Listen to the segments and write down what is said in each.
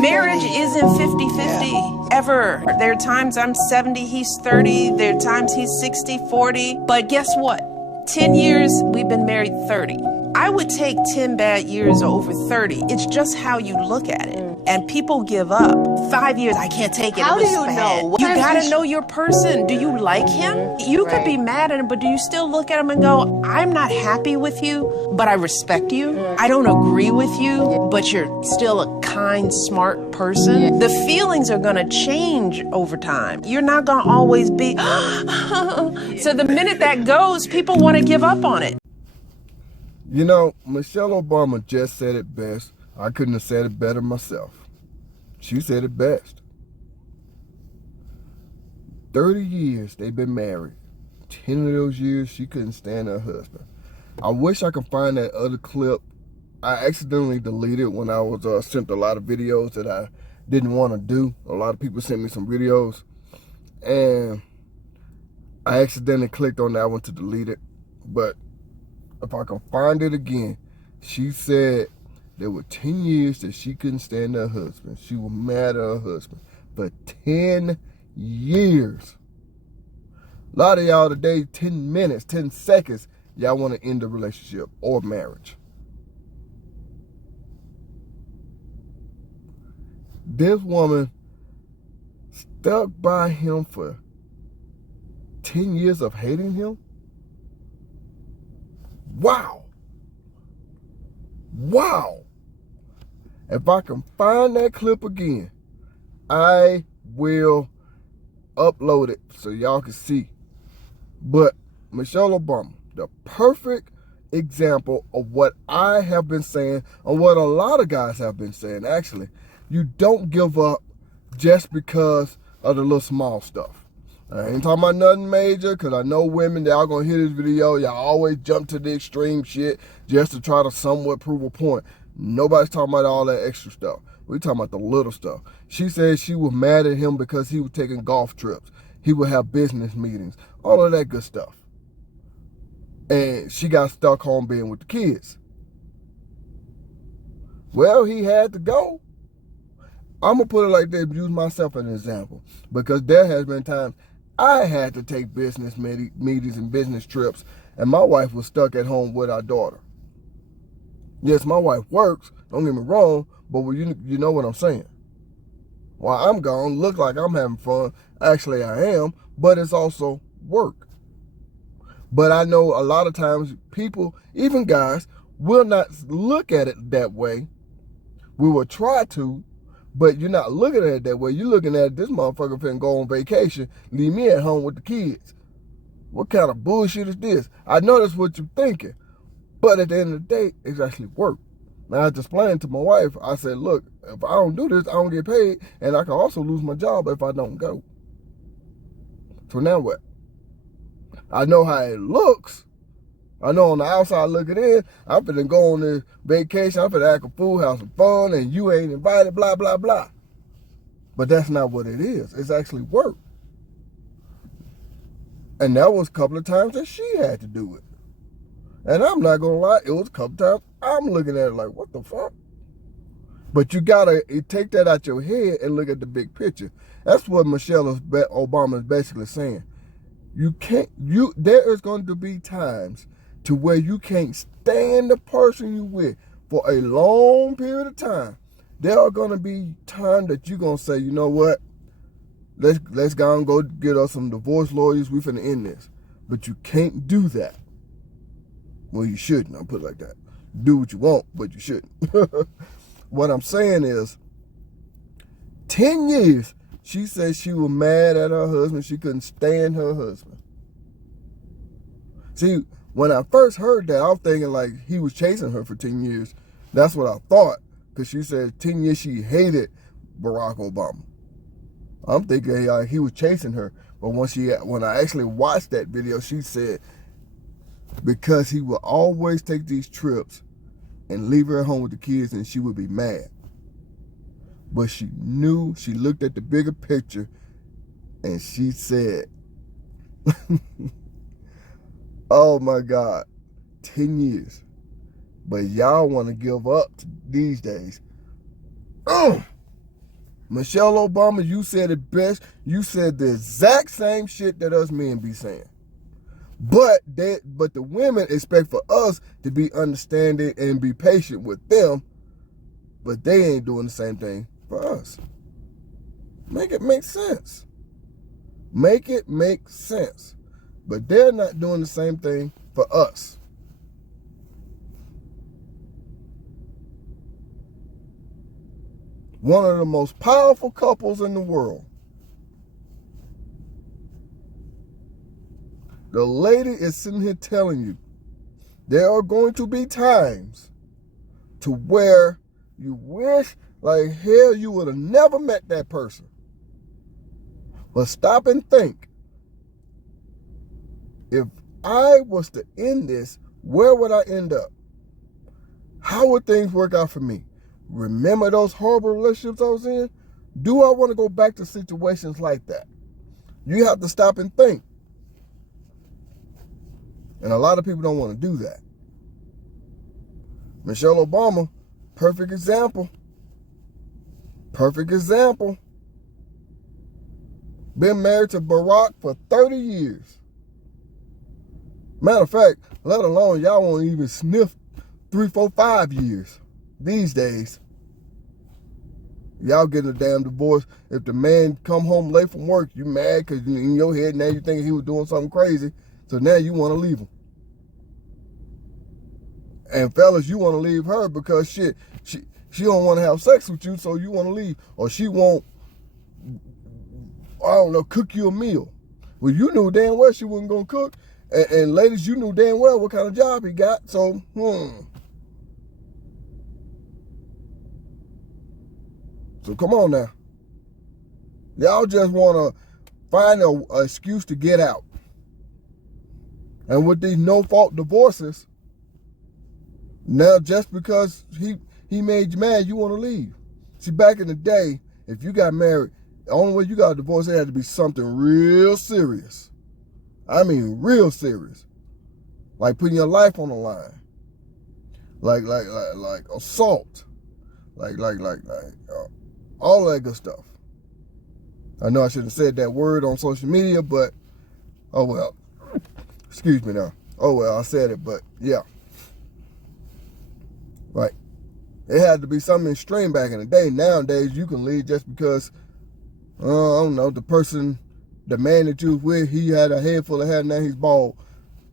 Marriage isn't 50-50 ever. There are times I'm 70, he's 30. There are times he's 60, 40. But guess what? 10 years, we've been married 30. I would take 10 bad years over 30. It's just how you look at it. And people give up. 5 years, I can't take it. How it was do you bad. know? You gotta know your person. Do you like him? You could be mad at him, but do you still look at him and go, I'm not happy with you, but I respect you. I don't agree with you, but you're still a kind, smart person. The feelings are gonna change over time. You're not gonna always be, so the minute that goes, people wanna give up on it. You know, Michelle Obama just said it best. I couldn't have said it better myself. She said it best. 30 years they've been married. 10 of those years she couldn't stand her husband. I wish I could find that other clip. I accidentally deleted when I was sent a lot of videos that I didn't want to do. A lot of people sent me some videos, and I accidentally clicked on that one to delete it. But if I can find it again, she said there were 10 years that she couldn't stand her husband. She was mad at her husband for 10 years. A lot of y'all today, 10 minutes, 10 seconds, y'all want to end the relationship or marriage. This woman stuck by him for 10 years of hating him. Wow. Wow. If I can find that clip again, I will upload it so y'all can see. But Michelle Obama, the perfect example of what I have been saying, or what a lot of guys have been saying, actually. You don't give up just because of the little small stuff. I ain't talking about nothing major, because I know women, y'all gonna hear this video, y'all always jump to the extreme shit just to try to somewhat prove a point. Nobody's talking about all that extra stuff. We're talking about the little stuff. She said she was mad at him because he was taking golf trips. He would have business meetings, all of that good stuff. And she got stuck home being with the kids. Well, he had to go. I'm going to put it like this, use myself as an example, because there has been times I had to take business meetings and business trips, and my wife was stuck at home with our daughter. Yes, my wife works, don't get me wrong, but you know what I'm saying. While I'm gone, look like I'm having fun. Actually, I am, but it's also work. But I know a lot of times people, even guys, will not look at it that way. We will try to, but you're not looking at it that way. You're looking at this motherfucker finna go on vacation, leave me at home with the kids. What kind of bullshit is this? I know that's what you're thinking, but at the end of the day, it's actually work. Now, I just explained to my wife, I said, look, if I don't do this, I don't get paid, and I can also lose my job if I don't go. So now what? I know how it looks. I know on the outside looking in, I'm finna go on this vacation, I'm finna act a fool, have some fun, and you ain't invited, blah, blah, blah. But that's not what it is. It's actually work. And that was a couple of times that she had to do it. And I'm not gonna lie, it was a couple times I'm looking at it like, what the fuck? But you gotta take that out your head and look at the big picture. That's what Michelle Obama is basically saying. There is going to be times to where you can't stand the person you with for a long period of time. There are going to be times that you're going to say, you know what? Let's go and go get us some divorce lawyers. We finna end this. But you can't do that. Well, you shouldn't. I'll put it like that. Do what you want, but you shouldn't. What I'm saying is, 10 years, she said she was mad at her husband. She couldn't stand her husband. See, when I first heard that, I was thinking like he was chasing her for 10 years. That's what I thought, because she said 10 years she hated Barack Obama. I'm thinking he was chasing her. But when I actually watched that video, she said because he would always take these trips and leave her at home with the kids, and she would be mad. But she knew, she looked at the bigger picture, and she said, oh my God, 10 years. But y'all want to give up these days. Michelle Obama, you said it best. You said the exact same shit that us men be saying. But the women expect for us to be understanding and be patient with them, but they ain't doing the same thing for us. Make it make sense. Make it make sense. But they're not doing the same thing for us. One of the most powerful couples in the world. The lady is sitting here telling you there are going to be times to where you wish like hell you would have never met that person. But stop and think. If I was to end this, where would I end up? How would things work out for me? Remember those horrible relationships I was in? Do I want to go back to situations like that? You have to stop and think. And a lot of people don't want to do that. Michelle Obama, perfect example. Perfect example. Been married to Barack for 30 years. Matter of fact, let alone y'all won't even sniff 3, 4, 5 years. These days, y'all getting a damn divorce. If the man come home late from work, you mad because in your head now you thinking he was doing something crazy. So now you want to leave him. And fellas, you want to leave her because she don't want to have sex with you, so you want to leave. Or she won't, I don't know, cook you a meal. Well, you knew damn well she wasn't going to cook. And ladies, you knew damn well what kind of job he got. So, So come on now. Y'all just want to find an excuse to get out. And with these no-fault divorces, now just because he made you mad, you want to leave. See, back in the day, if you got married, the only way you got a divorce, it had to be something real serious. I mean, real serious. Like putting your life on the line. Like assault. Like all that good stuff. I know I shouldn't have said that word on social media, but oh well. Excuse me now. Oh well, I said it, but yeah. Right. It had to be something extreme back in the day. Nowadays, you can leave just because, I don't know, the man that you was with, he had a head full of hair, now he's bald.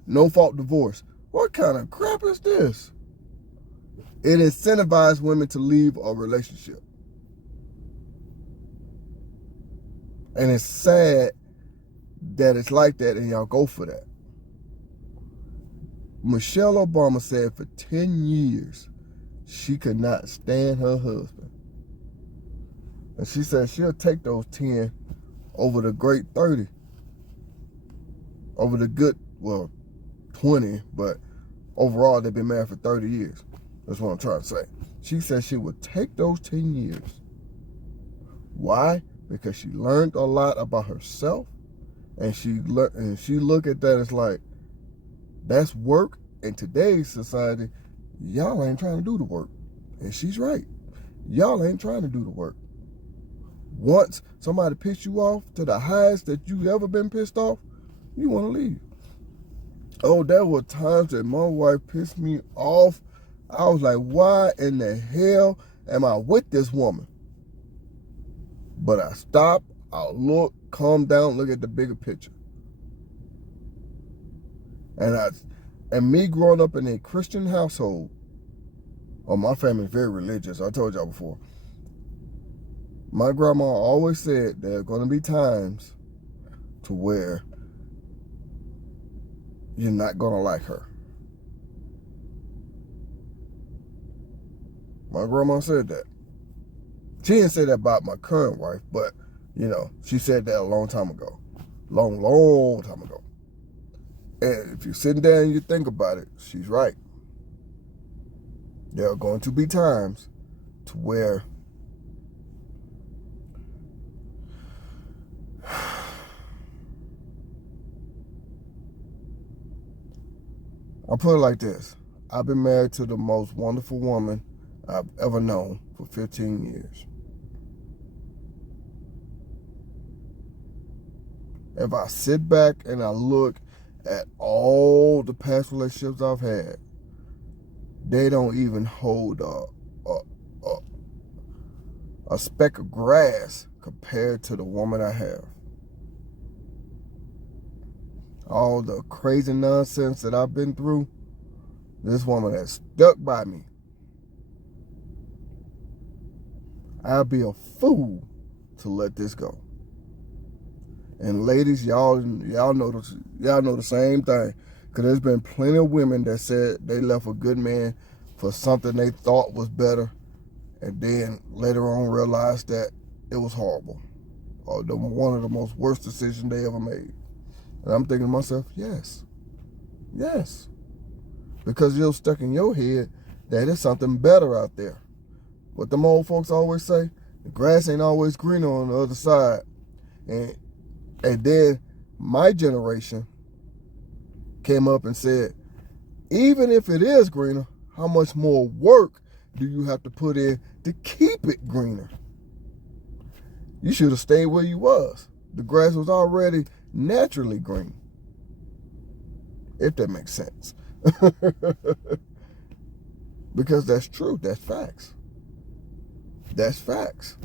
No fault divorce. What kind of crap is this? It incentivizes women to leave a relationship. And it's sad that it's like that and y'all go for that. Michelle Obama said for 10 years she could not stand her husband. And she said she'll take those 10 over the great 30. Over the good, 20, but overall they've been married for 30 years. That's what I'm trying to say. She said she would take those 10 years. Why? Because she learned a lot about herself, and she look at that as like, that's work. In today's society, y'all ain't trying to do the work. And she's right. Y'all ain't trying to do the work. Once somebody pissed you off to the highest that you ever been pissed off, you want to leave. Oh, there were times that my wife pissed me off. I was like, why in the hell am I with this woman? But I stop, I look, calm down, look at the bigger picture. And me growing up in a Christian household, my family is very religious, I told y'all before. My grandma always said there are going to be times to where you're not going to like her. My grandma said that. She didn't say that about my current wife, but, she said that a long time ago. Long time ago. And if you're sitting there and you think about it, she's right. There are going to be times to where I'll put it like this. I've been married to the most wonderful woman I've ever known for 15 years. If I sit back and I look at all the past relationships I've had, they don't even hold a speck of grass compared to the woman I have. All the crazy nonsense that I've been through, this woman has stuck by me. I'd be a fool to let this go. And ladies, y'all know the same thing. Because there's been plenty of women that said they left a good man for something they thought was better, and then later on realized that it was horrible, or one of the most worst decisions they ever made. And I'm thinking to myself, yes, because you're stuck in your head that there's something better out there. What them old folks always say, the grass ain't always greener on the other side. And then my generation came up and said, even if it is greener, how much more work do you have to put in to keep it greener? You should have stayed where you was. The grass was already naturally green. If that makes sense. Because that's true. That's facts. That's facts.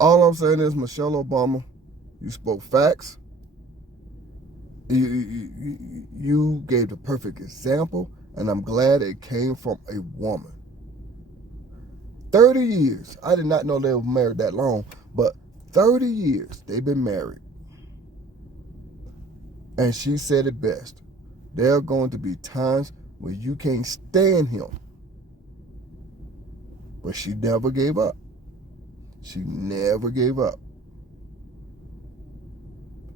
All I'm saying is, Michelle Obama, you spoke facts. You gave the perfect example, and I'm glad it came from a woman. 30 years. I did not know they were married that long, but 30 years they've been married. And she said it best. There are going to be times where you can't stand him. But she never gave up. She never gave up.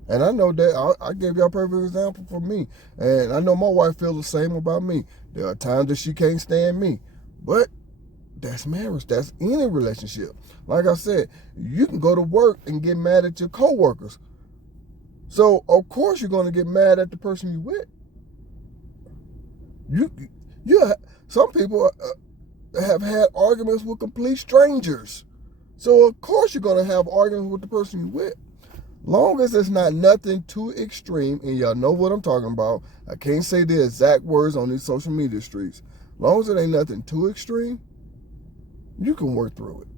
And I know that I gave y'all a perfect example for me. And I know my wife feels the same about me. There are times that she can't stand me. But that's marriage. That's any relationship. Like I said, you can go to work and get mad at your coworkers. So, of course, you're going to get mad at the person you're with. Some people have had arguments with complete strangers. So, of course, you're going to have arguments with the person you're with. Long as it's not nothing too extreme, and y'all know what I'm talking about. I can't say the exact words on these social media streets. Long as it ain't nothing too extreme, you can work through it.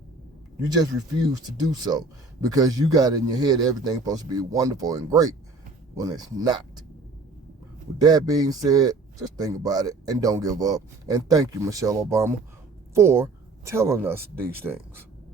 You just refuse to do so because you got in your head everything's supposed to be wonderful and great when it's not. With that being said, just think about it and don't give up. And thank you, Michelle Obama, for telling us these things.